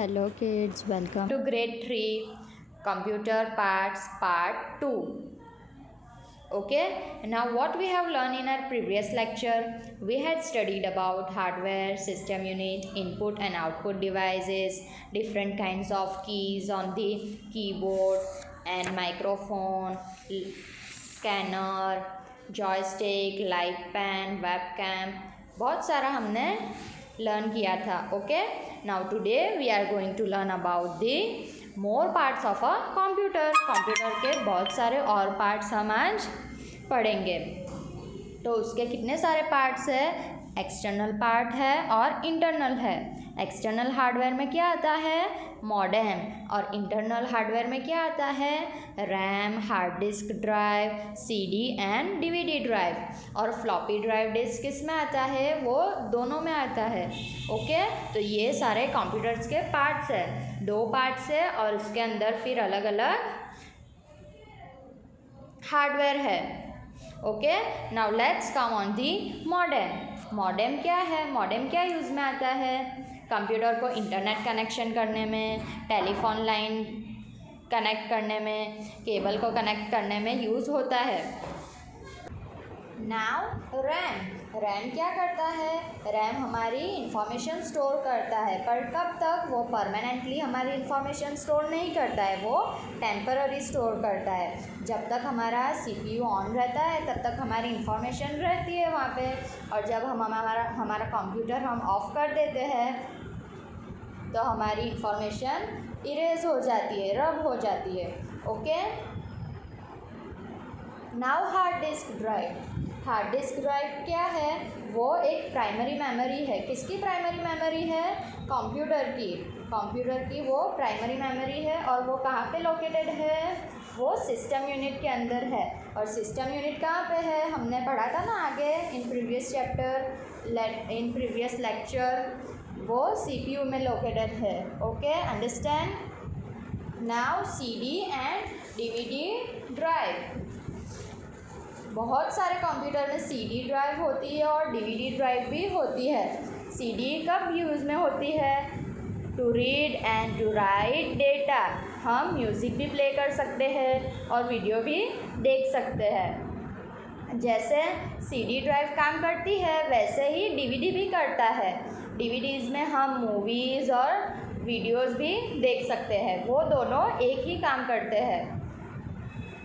Hello kids, welcome to grade 3 computer parts part 2. Okay, now what we have learned in our previous lecture, we had studied about hardware, system unit, input and output devices, different kinds of keys on the keyboard and microphone, scanner, joystick, light pen, webcam, बहुत सारा हमने learn किया था. Okay, now today we are going to learn about the more parts of a computer. Computer के बहुत सारे और parts हम आज पढ़ेंगे. तो उसके कितने सारे पार्ट्स है? एक्सटर्नल पार्ट है और इंटरनल है. एक्सटर्नल हार्डवेयर में क्या आता है? मॉडेम. और इंटरनल हार्डवेयर में क्या आता है? RAM, hard disk drive, CD and DVD drive. और फ्लॉपी ड्राइव डिस्क किस में आता है? वो दोनों में आता है. ओके, तो ये सारे कंप्यूटर्स के पार्ट्स है. 2 पार्ट्स है और उसके अंदर फिर अलग अलग हार्डवेयर है. Okay, now let's come on the modem. Modem क्या है? मॉडेम क्या यूज़ में आता है? कंप्यूटर को इंटरनेट कनेक्शन करने में, टेलीफोन लाइन कनेक्ट करने में, केबल को कनेक्ट करने में यूज़ होता है. Now RAM. रैम क्या करता है? रैम हमारी इंफॉर्मेशन स्टोर करता है, पर कब तक? वो परमानेंटली हमारी इंफॉर्मेशन स्टोर नहीं करता है, वो टेम्पररी स्टोर करता है. जब तक हमारा सीपीयू ऑन रहता है तब तक हमारी इंफॉर्मेशन रहती है वहाँ पे, और जब हम हमारा कंप्यूटर हम ऑफ कर देते हैं तो हमारी इंफॉर्मेशन इरेज हो जाती है, रब हो जाती है. Okay, now hard disk drive. Hard disk drive क्या है? वो एक प्राइमरी मेमोरी है. किसकी प्राइमरी मेमोरी है? कंप्यूटर की. कंप्यूटर की वो प्राइमरी मेमोरी है. और वो कहाँ पे लोकेटेड है? वो सिस्टम यूनिट के अंदर है. और सिस्टम यूनिट कहाँ पे है? हमने पढ़ा था ना आगे in previous chapter, in previous lecture. वो सीपीयू में लोकेटेड है. Okay, understand. Now CD and DVD drive. बहुत सारे कंप्यूटर में सीडी ड्राइव होती है और डीवीडी ड्राइव भी होती है. सीडी कब यूज़ में होती है? To read and to write data. हम म्यूज़िक भी प्ले कर सकते हैं और वीडियो भी देख सकते हैं. जैसे सीडी ड्राइव काम करती है वैसे ही डीवीडी भी करता है. डीवीडीज़ में हम मूवीज़ और वीडियोज़ भी देख सकते हैं. वो दोनों एक ही काम करते हैं.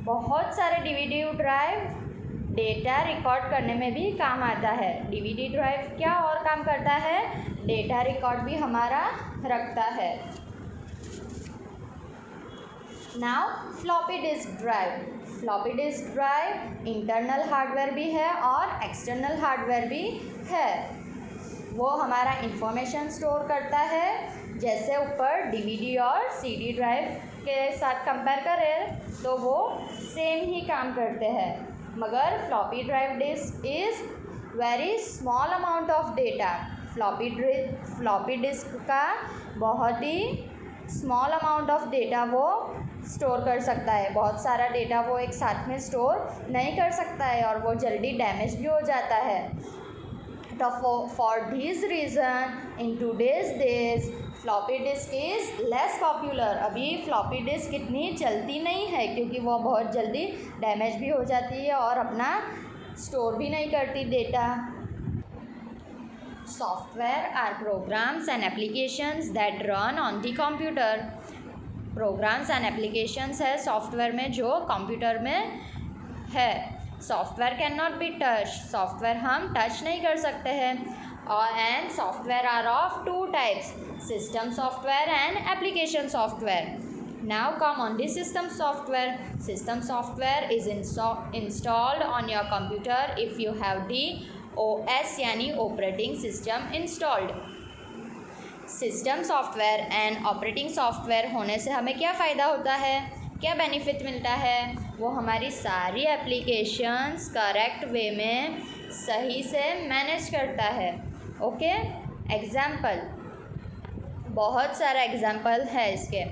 बहुत सारे डीवीडी ड्राइव डेटा रिकॉर्ड करने में भी काम आता है. डीवीडी ड्राइव क्या और काम करता है? डेटा रिकॉर्ड भी हमारा रखता है. Now floppy disk drive. Floppy disk drive internal hardware भी है और एक्सटर्नल हार्डवेयर भी है. वो हमारा इंफॉर्मेशन स्टोर करता है. जैसे ऊपर डीवीडी और सीडी ड्राइव के साथ कंपेयर करें तो वो सेम ही काम करते हैं, मगर floppy drive disc is very small amount of data. Floppy disk का बहुत ही स्मॉल अमाउंट ऑफ डेटा वो स्टोर कर सकता है. बहुत सारा डेटा वो एक साथ में स्टोर नहीं कर सकता है और वो जल्दी डैमेज भी हो जाता है. तो for this reason in today's days floppy disk is less popular. अभी फ्लॉपी डिस्क इतनी चलती नहीं है क्योंकि वो बहुत जल्दी डैमेज भी हो जाती है और अपना स्टोर भी नहीं करती data. Software are programs and applications that run on the computer. Programs and applications है सॉफ्टवेयर में जो कंप्यूटर में है. Software can not be touch. Software हम टच नहीं कर सकते हैं. और and software are of 2 types, system software and application software. Now come on the system software. System software is installed on your computer if you have the OS यानी operating system installed. System software and operating software होने से हमें क्या फ़ायदा होता है? क्या benefit मिलता है? वो हमारी सारी एप्लीकेशंस करेक्ट वे में सही से मैनेज करता है. ओके, एग्जाम्पल, बहुत सारा एग्जाम्पल है इसके.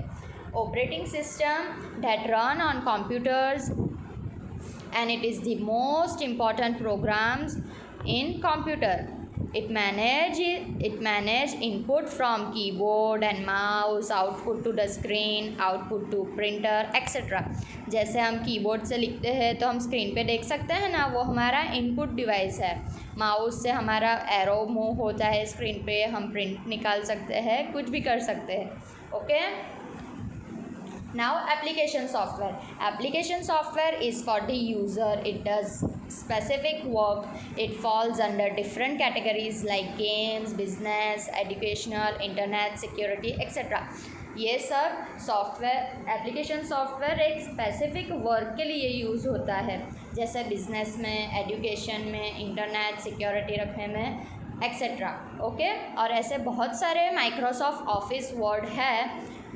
Operating system that run on computers and it is the most important programs in computer. It manage input from keyboard and mouse, output to the screen, output to printer, etc. जैसे हम keyboard से लिखते हैं तो हम screen पे देख सकते हैं ना, वो हमारा इनपुट डिवाइस है। माउस से हमारा एरो मूव होता है स्क्रीन पे, हम प्रिंट निकाल सकते हैं, कुछ भी कर सकते हैं। Okay, now application software. Application software is for the user. It does specific work. It falls under different categories like games, business, educational, internet, security, etc. ये सब सॉफ्टवेयर, एप्लीकेशन सॉफ्टवेयर एक स्पेसिफिक वर्क के लिए use होता है, जैसे business में, education में, इंटरनेट, सिक्योरिटी रखने में, एक्सेट्रा। ओके, और ऐसे बहुत सारे माइक्रोसॉफ्ट ऑफिस वर्ड है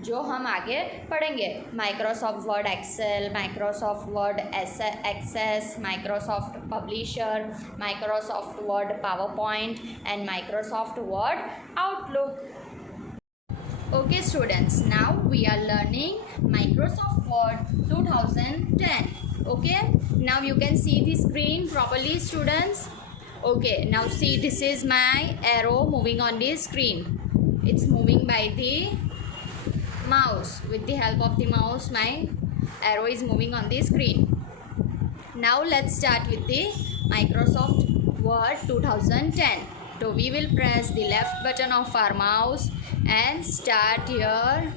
जो हम आगे पढ़ेंगे। Microsoft Word Excel, Microsoft Word Access, Microsoft Publisher, Microsoft Word PowerPoint and Microsoft Word Outlook. Okay students, now we are learning Microsoft Word 2010. Okay, now you can see the screen properly students. Okay, now see, this is my arrow moving on the screen. It's moving by the mouse. With the help of the mouse, my arrow is moving on the screen. Now let's start with the Microsoft Word 2010. So we will press the left button of our mouse and start here.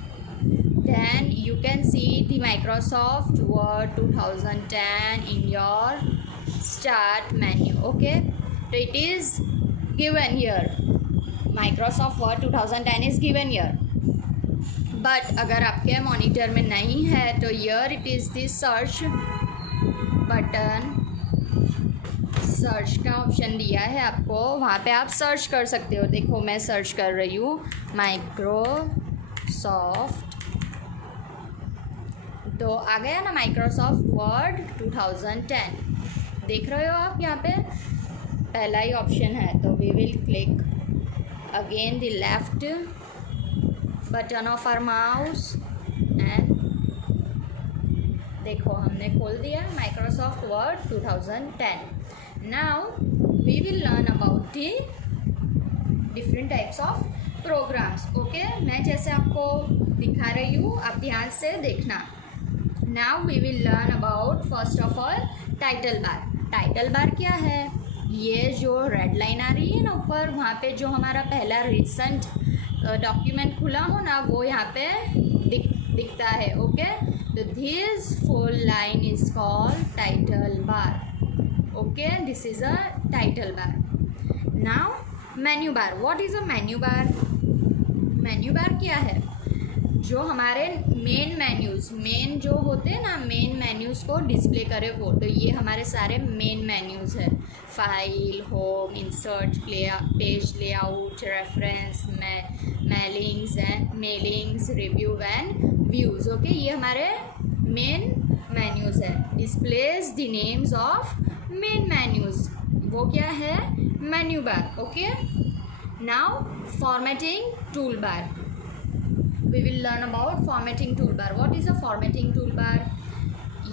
Then you can see the Microsoft Word 2010 in your start menu. Okay, so it is given here. Microsoft Word 2010 is given here. But अगर आपके monitor में नहीं है तो here it is the search button. Search का option दिया है आपको, वहाँ पे आप सर्च कर सकते हो। देखो मैं सर्च कर रही हूँ माइक्रोसॉफ्ट, तो आ गया ना माइक्रोसॉफ्ट वर्ड 2010। देख रहे हो आप, यहाँ पे पहला ही ऑप्शन है। तो we will click again the left button of our mouse and देखो हमने खोल दिया Microsoft Word 2010। Now we will learn about the different types of programs. Okay, मैं जैसे आपको दिखा रही हूँ, आप ध्यान से देखना। Now we will learn about first of all title bar. Title bar क्या है? ये जो रेड लाइन आ रही है ना ऊपर, वहाँ पे जो हमारा पहला रिसेंट डॉक्यूमेंट खुला हो ना, वो यहाँ पे दिखता है। ओके, तो this full line is called title bar. Okay, this is a title bar. Now menu bar. What is a menu bar? Menu bar क्या है? जो हमारे मेन जो होते हैं ना, मेन मेन्यूज़ को डिस्प्ले करे वो। तो ये हमारे सारे मेन मेन्यूज़ है। File, home, insert, page layout, reference, mailings, review and views. Okay, ये हमारे मेन मेन्यूज़ है। Displays the names of main menus, वो क्या है? Menu bar. Okay, now formatting toolbar. We will learn about formatting toolbar. What is a formatting toolbar?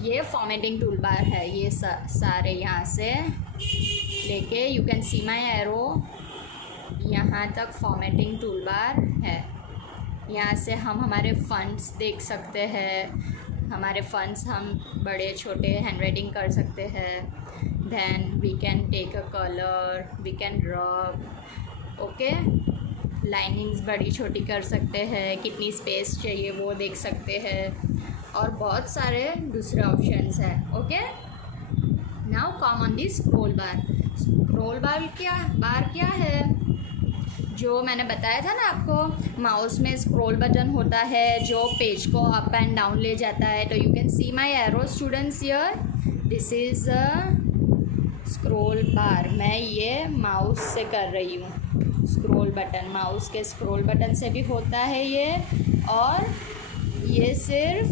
ये formatting tool bar है। ये सारे यहाँ से लेके you can C my arrow, यहाँ तक फॉर्मेटिंग टूल बार है। यहाँ से हम हमारे फंड्स देख सकते हैं। हमारे फंड्स हम बड़े छोटे हैंड राइटिंग कर सकते हैं। then we can take a color, we can rub। Okay, linings बड़ी छोटी कर सकते हैं, कितनी स्पेस चाहिए वो देख सकते हैं, और बहुत सारे दूसरे ऑप्शंस हैं। Okay, now come on the scroll bar. Scroll बार क्या है? जो मैंने बताया था ना आपको, माउस में स्क्रॉल बटन होता है जो पेज को अप एंड डाउन ले जाता है। तो you can C my arrow students here, this is a scroll बार। मैं ये माउस से कर रही हूँ। स्क्रॉल बटन माउस के स्क्रॉल बटन से भी होता है ये, और ये सिर्फ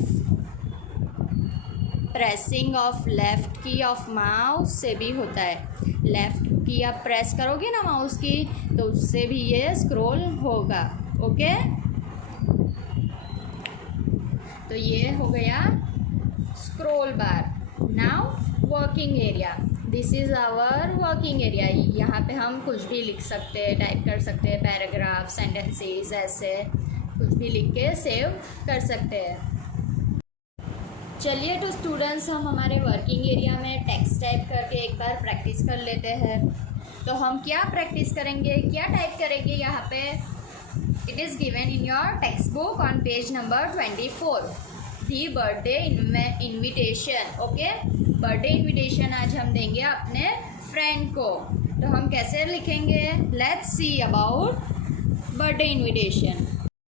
प्रेसिंग ऑफ लेफ़्ट की ऑफ माउस से भी होता है। लेफ़्ट की आप प्रेस करोगे ना माउस की, तो उससे भी ये स्क्रॉल होगा। ओके, तो ये हो गया scroll bar. Now working area. This is our working area. यहाँ पे हम कुछ भी लिख सकते हैं, टाइप कर सकते हैं, पैराग्राफ, सेंटेंसेस, ऐसे कुछ भी लिख के सेव कर सकते हैं। चलिए तो स्टूडेंट्स, हम हमारे वर्किंग एरिया में टेक्स्ट टाइप करके एक बार प्रैक्टिस कर लेते हैं। तो हम क्या प्रैक्टिस करेंगे, क्या टाइप करेंगे यहाँ पे? It is given in your text book on page number 24, the birthday invitation. Okay, birthday invitation आज हम देंगे अपने फ्रेंड को। तो हम कैसे लिखेंगे? Let's see about birthday invitation.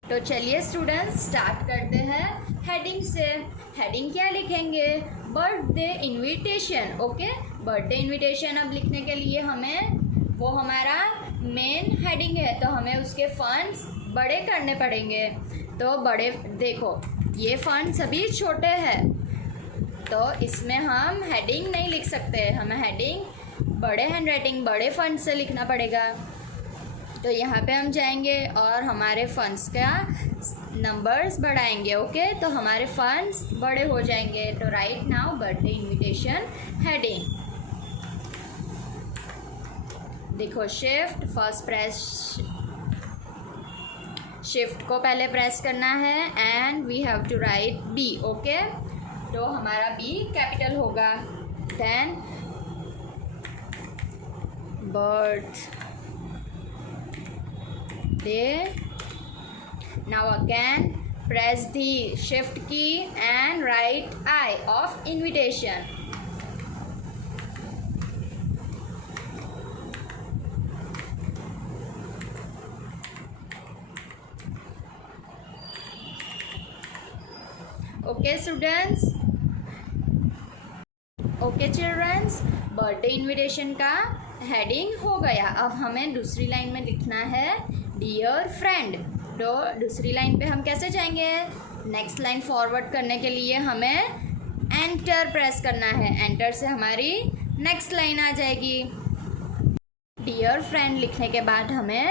तो चलिए स्टूडेंट्स, स्टार्ट करते हैं हेडिंग से। हेडिंग क्या लिखेंगे? Birthday invitation. Okay, birthday invitation अब लिखने के लिए हमें, वो हमारा मेन हेडिंग है, तो हमें उसके फॉन्ट्स बड़े करने पड़ेंगे। तो बड़े, देखो ये फॉन्ट सभी छोटे हैं, तो इसमें हम हेडिंग नहीं लिख सकते, हमें हेडिंग बड़े हैंडराइटिंग, बड़े फॉन्ट से लिखना पड़ेगा। तो यहाँ पे हम जाएंगे और हमारे फॉन्ट्स का नंबर्स बढ़ाएंगे। ओके, तो हमारे फॉन्ट्स बड़े हो जाएंगे। तो right now birthday invitation heading. देखो शिफ्ट, फर्स्ट प्रेस, शिफ्ट को पहले प्रेस करना है and we have to write B. Okay, तो हमारा बी कैपिटल होगा। Then birthday. Now again press the shift key and write I of invitation. Okay students, okay childrens, birthday invitation का heading हो गया। अब हमें दूसरी लाइन में लिखना है डियर फ्रेंड। तो दूसरी लाइन पे हम कैसे जाएंगे? नेक्स्ट लाइन फॉरवर्ड करने के लिए हमें एंटर प्रेस करना है। एंटर से हमारी नेक्स्ट लाइन आ जाएगी। डियर फ्रेंड लिखने के बाद हमें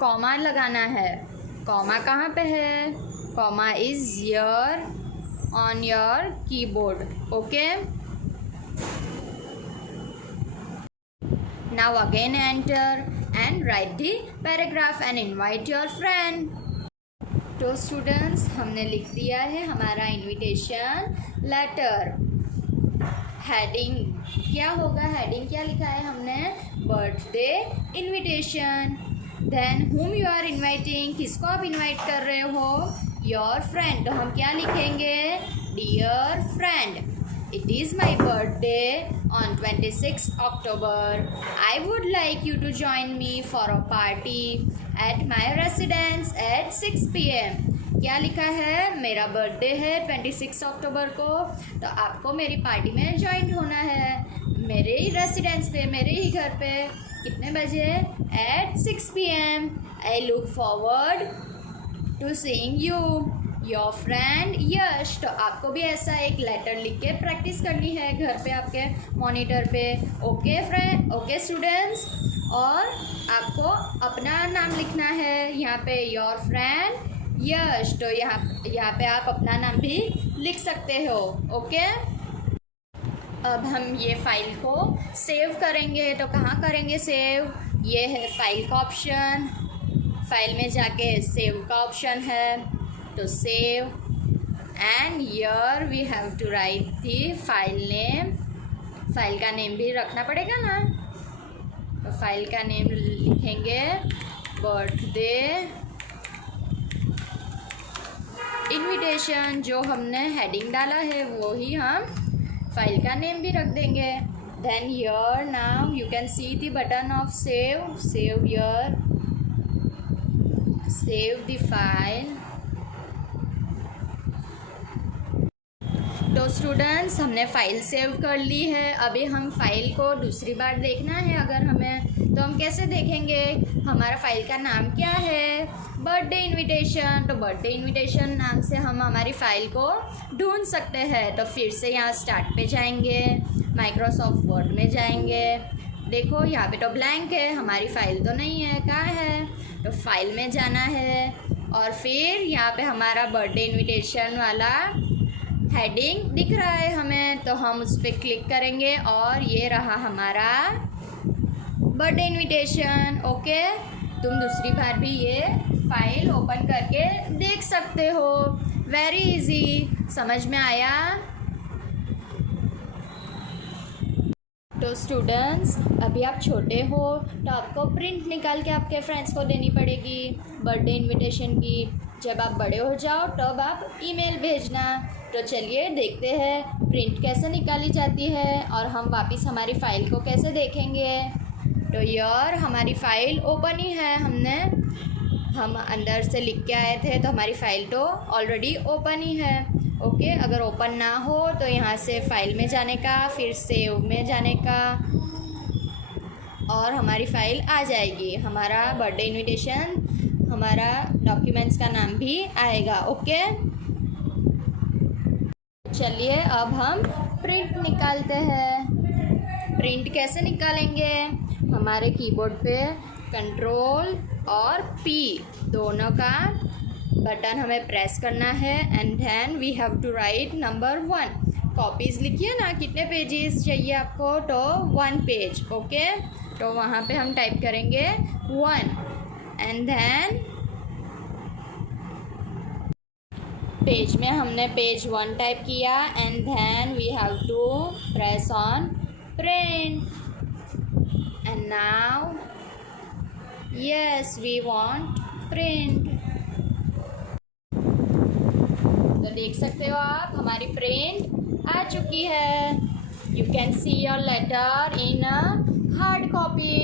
कॉमा लगाना है। कॉमा कहाँ पे है? Comma is here on your keyboard. Okay, now again enter and write the paragraph and invite your friend. तो स्टूडेंट्स, हमने लिख दिया है हमारा इन्विटेशन लेटर। हेडिंग क्या होगा? हेडिंग क्या लिखा है हमने? Birthday invitation. Then whom you are inviting, किसको आप इनवाइट कर रहे हो? Your friend. तो हम क्या लिखेंगे? Dear friend, it is my birthday on 26 October. I would like you to join me for a party at my residence at 6 PM। क्या लिखा है? मेरा बर्थडे है 26 अक्टूबर को, तो आपको मेरी पार्टी में ज्वाइन होना है मेरे ही रेसिडेंस पे, मेरे ही घर पे। कितने बजे? At 6 PM। I look forward to seeing you, your friend Yash. तो आपको भी ऐसा एक लेटर लिख के प्रैक्टिस करनी है घर पे आपके मॉनिटर पे। ओके फ्रेंड, ओके स्टूडेंट्स, और आपको अपना नाम लिखना है यहाँ पे, योर फ्रेंड यश। तो यहाँ पे आप अपना नाम भी लिख सकते हो। ओके, अब हम ये फाइल को सेव करेंगे। तो कहाँ करेंगे सेव? ये है फाइल का ऑप्शन, फाइल में जाके सेव का ऑप्शन है, तो save and here we have to write the file name. File का नेम भी रखना पड़ेगा ना, तो फाइल का नेम लिखेंगे बर्थडे इन्विटेशन। जो हमने हेडिंग डाला है वो ही हम फाइल का नेम भी रख देंगे। Then here now you can see the button of save. Save here, save the file. तो स्टूडेंट्स, हमने फ़ाइल सेव कर ली है। अभी हम फाइल को दूसरी बार देखना है अगर हमें, तो हम कैसे देखेंगे? हमारा फाइल का नाम क्या है? Birthday invitation. तो बर्थडे इन्विटेशन नाम से हम हमारी फ़ाइल को ढूंढ सकते हैं। तो फिर से यहाँ स्टार्ट पे जाएंगे, माइक्रोसॉफ्ट वर्ड में जाएंगे। देखो यहाँ पे तो ब्लैंक है, हमारी फ़ाइल तो नहीं है, कहाँ है? तो फाइल में जाना है और फिर यहाँ पे हमारा बर्थडे इन्विटेशन वाला हेडिंग दिख रहा है हमें, तो हम उस पर क्लिक करेंगे और ये रहा हमारा बर्थडे इनविटेशन। ओके, तुम दूसरी बार भी ये फाइल ओपन करके देख सकते हो। वेरी इजी, समझ में आया? तो स्टूडेंट्स, अभी आप छोटे हो तो आपको प्रिंट निकाल के आपके फ्रेंड्स को देनी पड़ेगी बर्थडे इनविटेशन की। जब आप बड़े हो जाओ तब आप ईमेल भेजना। तो चलिए देखते हैं प्रिंट कैसे निकाली जाती है और हम वापस हमारी फ़ाइल को कैसे देखेंगे। तो यार हमारी फ़ाइल ओपन ही है, हम अंदर से लिख के आए थे, तो हमारी फ़ाइल तो ऑलरेडी ओपन ही है। ओके, अगर ओपन ना हो तो यहाँ से फ़ाइल में जाने का, फिर सेव में जाने का और हमारी फ़ाइल आ जाएगी। हमारा बर्थडे इनविटेशन, हमारा डॉक्यूमेंट्स का नाम भी आएगा। ओके, चलिए अब हम प्रिंट निकालते हैं। प्रिंट कैसे निकालेंगे? हमारे कीबोर्ड पे कंट्रोल और पी दोनों का बटन हमें प्रेस करना है and then we have to write number 1। Copies लिखिए ना, कितने पेजेस चाहिए आपको? तो 1 पेज। ओके, तो वहाँ पे हम टाइप करेंगे 1 एंड देन पेज में हमने पेज 1 टाइप किया and then we have to press on print and now yes we want print. तो देख सकते हो आप, हमारी प्रिंट आ चुकी है। You can see your letter in a hard copy.